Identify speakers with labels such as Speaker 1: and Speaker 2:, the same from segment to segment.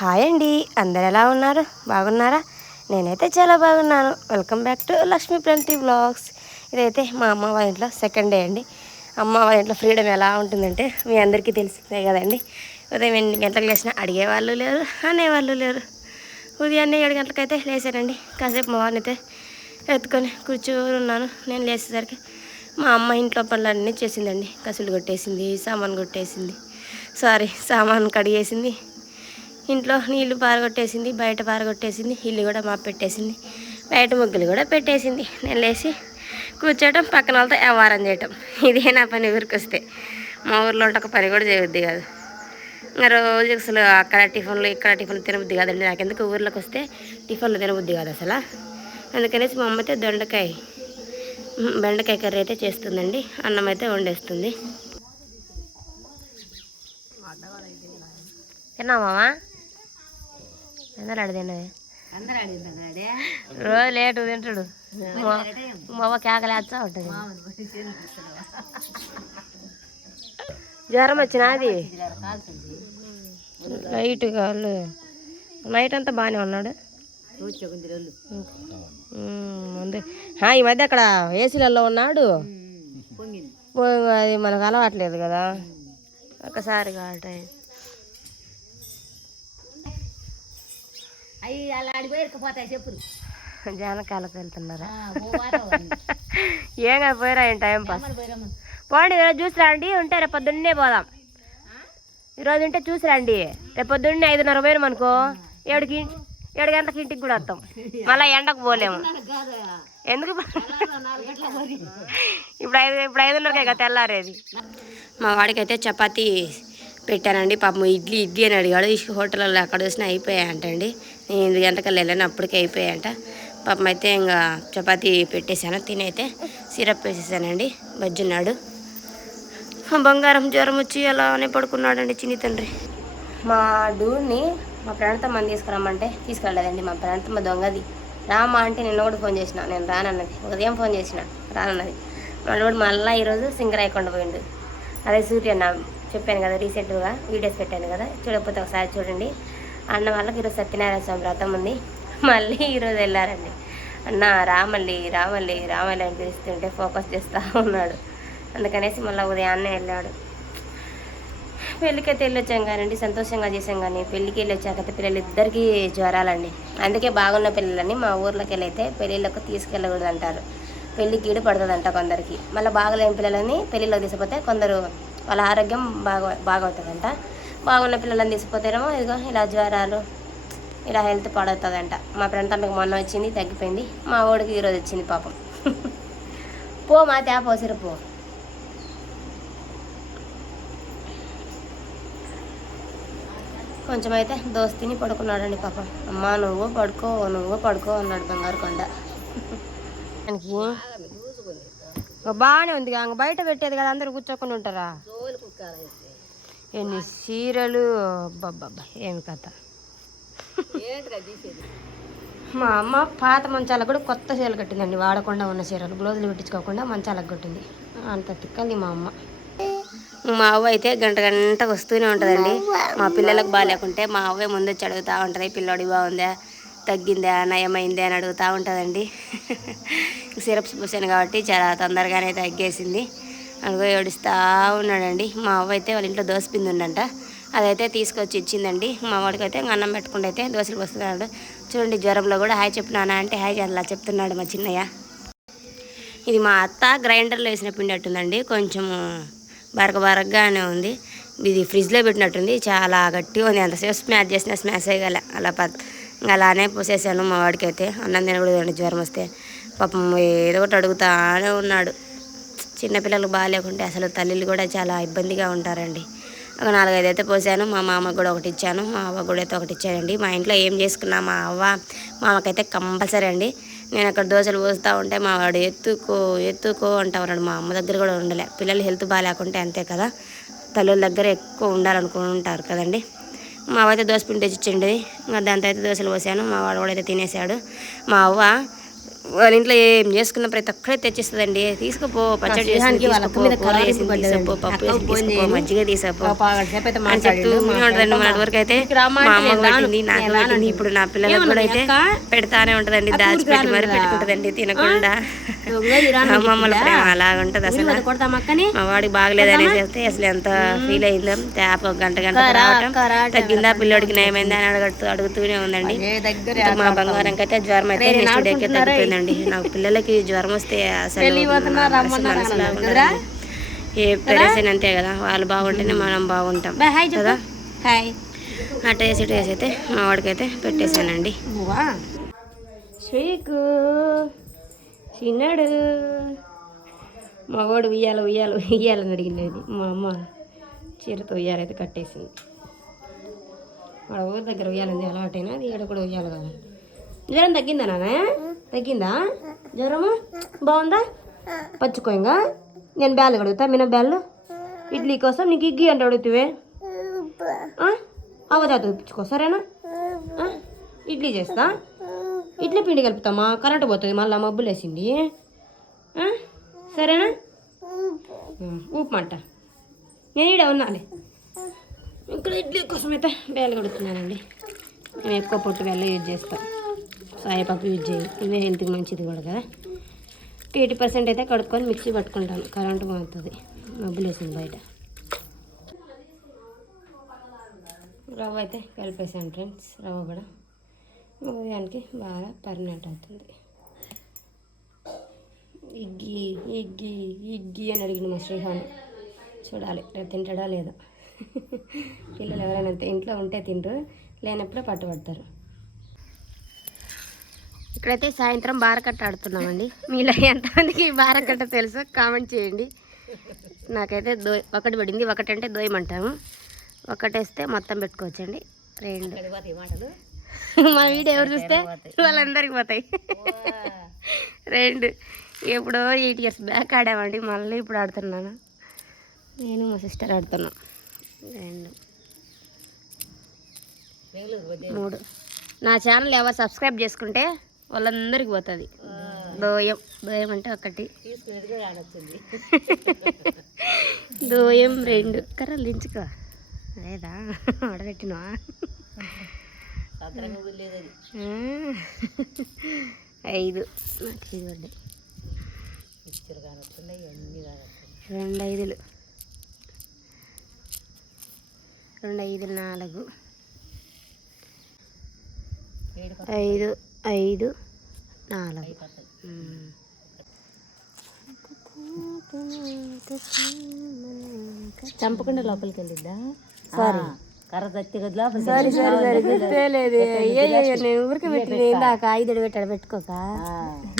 Speaker 1: Hi అండి. అందరు ఎలా ఉన్నారు? బాగున్నారా? నేనైతే చాలా బాగున్నాను. Welcome back to Lakshmi Pranthi blogs ఇదైతే మా అమ్మ వాళ్ళ ఇంట్లో సెకండ్ డే అండి. అమ్మ వాళ్ళ ఇంట్లో ఫ్రీడమ్ ఎలా ఉంటుందంటే మీ అందరికీ తెలిసిందే కదండి. ఉదయం ఎన్ని గంటలకు లేచినా అడిగేవాళ్ళు లేరు అనేవాళ్ళు లేరు. ఉదయాన్నే ఏడు గంటలకైతే లేచానండి. కాసేపు మా వారిని అయితే ఎత్తుకొని కూర్చొని ఉన్నాను నేను లేచేసరికి మా అమ్మ ఇంట్లో పనులన్నీ చేసిందండి. కసులు కొట్టేసింది సామాన్ కొట్టేసింది. సారీ సామాన్ కడిగేసింది. ఇంట్లో నీళ్ళు పారగొట్టేసింది బయట పారగొట్టేసింది ఇల్లు కూడా మా పెట్టేసింది బయట ముగ్గులు కూడా పెట్టేసింది. నేను లేచి కూర్చోవటం పక్కన వాళ్ళతో వ్యవహారం చేయటం. ఇదే నా పని ఊరికి వస్తే. మా ఊర్లో ఉంటే ఒక పని కూడా చేయొద్ది కాదు. ఇంకా రోజు అసలు అక్కడ టిఫిన్లు ఇక్కడ టిఫిన్లు తినబుద్ది కాదండి. నాకెందుకు ఊర్లోకి వస్తే టిఫిన్లు తినబుద్ది కాదు అసలు. అందుకనేసి మా అమ్మ అయితే దొండకాయ బెండకాయ కర్రీ అయితే చేస్తుందండి. అన్నం అయితే వండేస్తుంది. తిన్నామామా అందరూ అడి తిన్నది
Speaker 2: అందరూ అడిగిందా డాడీ
Speaker 1: రోజు లేటు తింటాడు. మామ కేకలేస్తా ఉంటుంది జ్వరం వచ్చినది లైట్ కాళ్ళు నైట్ అంతా బాగానే ఉన్నాడు. ఆ, ఈ మధ్య అక్కడ ఏసీలలో ఉన్నాడు. అది మనకు అలవాట్లేదు కదా. ఒకసారి కాబట్టి
Speaker 2: అవి అలా ఆడిపోయి ఇరుక్కుపోతాయి చెప్పులు.
Speaker 1: జానకాలకు వెళ్తున్నారా. ఏం కాదు పోయిరా ఏం టైం పాస్. పోండి ఈరోజు చూసి రండి ఉంటే రేపు పొద్దున్నే పోదాం. ఈరోజు ఉంటే చూసి రండి. రేపు పొద్దున్నే ఐదున్నర పోయినాం అనుకో ఏడుకి ఏడు గంటలకు ఇంటికి కూడా వస్తాం. మళ్ళీ ఎండకు పోలేము. ఎందుకు. ఇప్పుడు ఐదు ఇప్పుడు ఐదున్నరకే కదా తెల్లారేది. మా వాడికి అయితే చపాతీ పెట్టానండి. పాపం ఇడ్లీ ఇడ్లీ అని అడిగాడు. ఈ హోటల్లో అక్కడ చూసినా అయిపోయాయంటండి. నేను ఎనిమిది గంటలకు వెళ్ళాను అప్పటికే అయిపోయాయంట. పాపం అయితే ఇంకా చపాతీ పెట్టేశాను తినైతే సిరప్ వేసేసానండి బజ్జున్నాడు బంగారం జ్వరం వచ్చి అలానే పడుకున్నాడండి చిన్ని తండ్రి. మా డూర్ని మా ప్రాంతం మంది తీసుకురమ్మంటే తీసుకెళ్ళలేదండి మా ప్రాంతం దొంగది. రామా అంటే నిన్న కూడా ఫోన్ చేసిన నేను రానన్నది. ఉదయం ఫోన్ చేసిన రానన్నది. మళ్ళీ కూడా మళ్ళీ ఈరోజు సింగరాయకొండ పోయిండు. అదే సూర్య అన్న చెప్పాను కదా రీసెంట్గా వీడియోస్ పెట్టాను కదా చూడకపోతే ఒకసారి చూడండి. అన్న వాళ్ళకి ఈరోజు సత్యనారాయణ స్వామి వ్రతం ఉంది. మళ్ళీ ఈరోజు వెళ్ళారండి. అన్న రామల్లి రామల్లి రామల్లి అని పిలుస్తుంటే ఫోకస్ చేస్తూ ఉన్నాడు. అందుకనేసి మళ్ళీ ఉదయాన్నే వెళ్ళాడు. పెళ్ళికైతే వెళ్ళొచ్చాం కానండి సంతోషంగా చేసాం కానీ పెళ్ళికి వెళ్ళొచ్చాకైతే పిల్లలు ఇద్దరికీ జ్వరాలండి. అందుకే బాగున్న పిల్లలని మా ఊర్లోకి వెళ్ళైతే పెళ్ళిళ్ళకు తీసుకెళ్ళకూడదు అంటారు పెళ్ళికి ఈడు పడుతుందంట కొందరికి. మళ్ళీ బాగలేని పిల్లలని పెళ్ళిలోకి తీసిపోతే కొందరు వాళ్ళ ఆరోగ్యం బాగా బాగవుతుందంట. బాగున్న పిల్లలని తీసుకుపోతేనేమో ఇదిగో ఇలా జ్వరాలు ఇలా హెల్త్ పాడవుతుందంట. మా ఫ్రెండ్ ప్రాంతానికి మొన్న వచ్చింది తగ్గిపోయింది. మా వాడికి ఈరోజు వచ్చింది పాపం. పో మా తేప పోసిరు పో. కొంచెం అయితే దోస్త్ తిని పడుకున్నాడండి పాపం. అమ్మ నువ్వు పడుకో నువ్వు పడుకో అన్నాడు బంగారు కొండ. దానికి బాగానే ఉంది అంగ బయట పెట్టేది కదా అందరూ కూర్చోకుండా ఉంటారా? ఎన్ని చీరలు? అబ్బబ్బబ్బా ఏమి కథ? మా అమ్మ పాత మంచాలకు కూడా కొత్త చీరలు కట్టిందండి వాడకుండా ఉన్న చీరలు. బ్లౌజులు పెట్టించుకోకుండా మంచాలకు కట్టింది. అంత తిక్కది మా అమ్మ. మా అవ్వ అయితే గంట గంట వస్తూనే ఉంటుందండి. మా పిల్లలకు బాగాలేకుంటే మా అవ్వే ముందు వచ్చి అడుగుతూ ఉంటుంది పిల్లోడి బాగుందా? తగ్గిందా? నయమైందా? అని అడుగుతూ ఉంటుందండి. సిరప్స్ పూసాను కాబట్టి చాలా తొందరగానే తగ్గేసింది. అనుకో ఏడుస్తూ ఉన్నాడండి. మా అవ్వ అయితే వాళ్ళ ఇంట్లో దోశ పిండి ఉండంట అదైతే తీసుకొచ్చి ఇచ్చిందండి. మా వాడికి అయితే అన్నం పెట్టుకుంటే అయితే దోశలు వస్తున్నాడు చూడండి జ్వరంలో కూడా హాయ్ చెప్పినానా అంటే హాయ్ అలా చెప్తున్నాడు మా చిన్నయ్య. ఇది మా అత్త గ్రైండర్లో వేసిన పిండి అట్టుందండి. కొంచెం బరక బరకగానే ఉంది. ఇది ఫ్రిడ్జ్లో పెట్టినట్టుంది. చాలా గట్టిగా ఉంది. ఎంతసేపు స్మాష్ చేసినా స్మాష్ అయ్యగల అలా అలానే పోసేసాను మా వాడికైతే అన్నం తినకూడదు జ్వరం వస్తే. పాపం ఏదో ఒకటి అడుగుతానే ఉన్నాడు. చిన్నపిల్లలు బాగాలేకుంటే అసలు తల్లిలు కూడా చాలా ఇబ్బందిగా ఉంటారండి. ఒక నాలుగైదు అయితే పోసాను మా మామకు కూడా ఒకటి ఇచ్చాను మా అవ్వ కూడా అయితే ఒకటి ఇచ్చానండి మా ఇంట్లో ఏం చేసుకున్నా మా అవ్వ మామకైతే కంపల్సరీ అండి. నేను అక్కడ దోశలు పోస్తూ ఉంటే మా వాడు ఎత్తుకో ఎత్తుకో అంటా ఉన్నాడు మా అమ్మ దగ్గర కూడా ఉండలే. పిల్లలు హెల్త్ బాగాలేకుంటే అంతే కదా. తల్లుల దగ్గర ఎక్కువ ఉండాలనుకుంటారు కదండి. మా అవ్వ అయితే దోశ పిండి తెచ్చి ఇంకా దాంతో అయితే దోశలు పోసాను. మా వాడు కూడా అయితే తినేసాడు. మా అవ్వ వాళ్ళ ఇంట్లో ఏం చేసుకున్న ప్రతి ఒక్కడే తెచ్చిస్తుందండి. తీసుకుపో పచ్చడి తీసుకుపో పప్పు తీసుకుపో. మజ్జిగ తీసాపో అని చెప్తూ మన వరకు అయితే మా అమ్మ పెట్టింది. నాకు పెట్టింది ఇప్పుడు నా పిల్లలకు కూడా అయితే? పెడతానే ఉంటదండి. దాచిపెట్టి మరి పెట్టుకుంటదండి తినకుండా. అమ్మమ్మల ప్రేమ. అలాగ ఉంటది అసలు. మా వాడికి బాగలేదని చెప్తే అసలు ఎంత ఫీల్ అయిందో ట్యాప్ ఒక గంట గంట రావటం. తగ్గిందా పిల్లోడికి నయమైందా అని అడుగుతూ అడుగుతూనే ఉందండి. మా బంగారం అయితే జ్వరం అయితే నెక్స్ట్ డేకే తగ్గిపోయిందండి నాకు పిల్లలకి జ్వరం వస్తే అసలు. ఏ పేరెంట్స్ అంతే కదా వాళ్ళు బాగుంటేనే మనం బాగుంటాం. కదా?
Speaker 2: హాయ్.
Speaker 1: అట్ట వేసి వేసి అయితే మా వాడికైతే పెట్టేశానండి. శ్రీకు చిన్నాడు. మా వాడు ఉయ్యాల ఉయ్యాల ఉయ్యాలని అడిగినది మా అమ్మ చీరతో ఉయ్యాలైతే కట్టేసింది. వాడు ఊరి దగ్గర ఉయ్యాలంది అలవాటైనా అది ఇక్కడ కూడా ఉయ్యాలి కదా జ్వరం తగ్గిందా నాన్న? తగ్గిందా? జ్వరము బాగుందా? పచ్చుకో ఇంకా. నేను బ్యాలు అడుగుతా మిన బ్యాళ్ళు. ఇడ్లీ కోసం నీకు ఇగ్గి అంటే అడుగుతావే. అవజాత ఇప్పించుకో సరేనా? ఇడ్లీ చేస్తా. ఇడ్లీ పిండి కలుపుతామా? కరెంటు పోతుంది మళ్ళీ మబ్బులు వేసింది. సరేనా? ఊపమంట నేను ఈడ ఉన్నాలే ఇక్కడ ఇడ్లీ కోసం అయితే బేలు కడుతున్నానండి నేను ఎక్కువ పొట్టు బెల్ల యూజ్ చేస్తాను సాయపప్పు యూజ్ చేయం. ఇవే హెల్త్కి మంచిది కూడా కదా. ఎయిటీ పర్సెంట్ అయితే కడుక్కొని మిక్సీ పట్టుకుంటాను. కరెంటు పోతుంది. మబ్బులేసింది బయట. రవ్వ అయితే కలిపేసాను ఫ్రెండ్స్. రవ్వ కూడా ఉదయానికి బాగా పర్మనెంట్ అవుతుంది. ఇగ్గి ఇగ్గి ఇగ్గి అని అడిగిన మా శ్రీహాన్. చూడాలి రేపు తింటాడా లేదా? పిల్లలు ఎవరైనా ఇంట్లో ఉంటే తింటారు లేనప్పుడే పట్టుబడతారు. ఇక్కడైతే సాయంత్రం బారకట్ట ఆడుతున్నామండి. మీలో ఎంతమందికి బారకట్ట తెలుసో కామెంట్ చేయండి. నాకైతే దో ఒకటి పడింది ఒకటంటే దోయమంటాము. ఒకటేస్తే మొత్తం పెట్టుకోవచ్చండి. రెండు. మా వీడియో ఎవరు చూస్తే వాళ్ళందరికి పోతాయి. రెండు. ఎప్పుడో ఎయిట్ ఇయర్స్ బ్యాక్ ఆడామండి మళ్ళీ ఇప్పుడు ఆడుతున్నాను. నేను మా సిస్టర్ ఆడుతున్నాం. రెండు. మూడు. నా ఛానల్ ఎవరు సబ్స్క్రైబ్ చేసుకుంటే వాళ్ళందరికి పోతుంది. దోయం దోయం అంటే ఒకటి. దోయం రెండు. కర్రలు దించుకో. లేదా? ఆడబెట్టినా ఐదు. నాకు ఇది పడ్డాయి.
Speaker 2: పిక్చర్ కానొస్తున్నాయి అన్నీ కానొస్తున్నాయి
Speaker 1: రెండు ఐదులు. రెండు ఐదు నాలుగు. ఐదు. ఐదు నాలుగు.
Speaker 2: చంపకుండా లోపలికి వెళ్ళిద్దా? కర్ర తత్తి
Speaker 1: సరే సరే సరే గుర్తే లేదు. నేను ఊరికి పెట్టిన ఇందాక ఐదు పెట్టాడు పెట్టుకోక.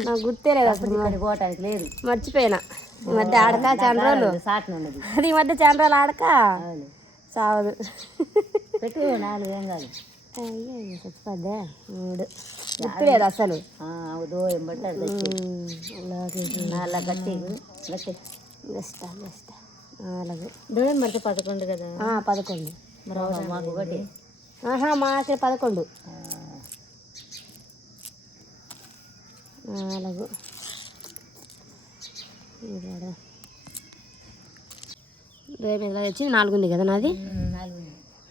Speaker 1: నాకు గుర్తే లేదు అసలు
Speaker 2: ఇక్కడ పోవటానికి లేదు.
Speaker 1: మర్చిపోయినా. ఈ మధ్య ఆడక చాలా రోజులు.
Speaker 2: సాటన ఉన్నది.
Speaker 1: అది ఈ మధ్య చాలా రోజులు ఆడక.
Speaker 2: అవును.
Speaker 1: సావదు.
Speaker 2: పెట్టు నాలుగు ఏం కాదు.
Speaker 1: చచ్చిపోద్దా మూడు. అసలు.
Speaker 2: నాలుగు. గట్టి గట్టి దోయం పడితే పదకొండు కదా.
Speaker 1: పదకొండు.
Speaker 2: మరి మాకు ఒకటి.
Speaker 1: ఆహా పదకొండు. నాలుగు. ఇక్కడ దూరం మీద వచ్చి నాలుగు ఉంది కదా నాది?
Speaker 2: నాలుగు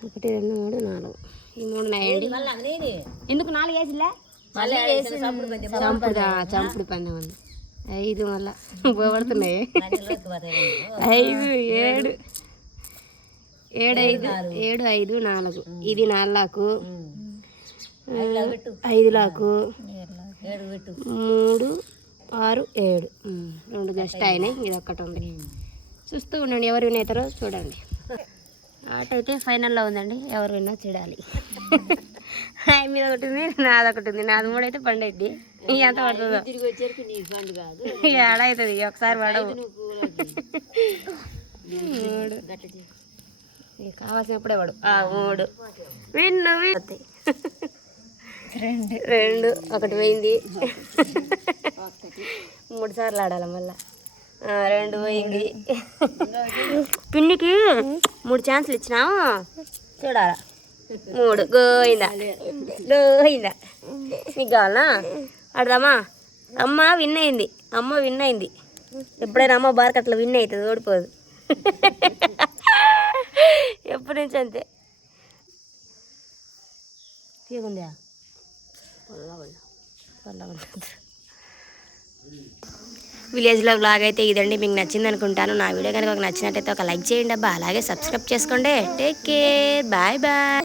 Speaker 1: ఒకటి రెండు మూడు నాలుగు. ఈ మూడు నాయండి ఎందుకు నాలుగు వేసిలే చంపుడు పందెం. ఉంది. ఐదు మళ్ళా. పోబడుతున్నాయి. ఐదు ఏడు. ఏడు. ఐదు. ఏడు ఐదు నాలుగు. ఇది నాలుగు. ఐదు లాకు. మూడు ఆరు ఏడు. రెండు జస్ట్ అయినాయి. ఇది ఒక్కటి ఉంది. చూస్తూ ఉండండి. ఎవరు విన్ అవుతారో చూడండి. ఆట అయితే ఫైనల్లో ఉందండి. ఎవరు విన్నా చూడాలి. హాయ్ మీద ఒకటి ఉంది నాది ఒకటి ఉంది. నాది మూడు అయితే పండు అయింది ఎంత పడుతుందో?
Speaker 2: తిరిగి వచ్చేసరికి నీ పండు కాదు.
Speaker 1: ఏడ అవుతుంది ఒకసారి పడవు. మూడు. కావాల్సినప్పుడే పడు. ఆ మూడు. Win win. రెండు. రెండు. ఒకటి పోయింది. మూడు సార్లు ఆడాలి మళ్ళా. రెండు పోయింది. పిన్నికి మూడు ఛాన్సులు ఇచ్చినాము చూడాలా. మూడు. గోయిందా? గోయిందా? నీకు కావాలా? ఆడదామా? అమ్మ విన్ అయింది. అమ్మ విన్ అయింది. ఎప్పుడైనా అమ్మ బార్కి అట్లా విన్ అవుతుంది ఓడిపోదు. ఎప్పటి నుంచి అంతే? తీగుందా విలేజ్లో బ్లాగ్ అయితే ఇదండి. మీకు నచ్చింది అనుకుంటాను. నా వీడియో కనుక నచ్చినట్టయితే ఒక లైక్ చేయండి అబ్బా. అలాగే సబ్స్క్రైబ్ చేసుకోండి. Take care bye bye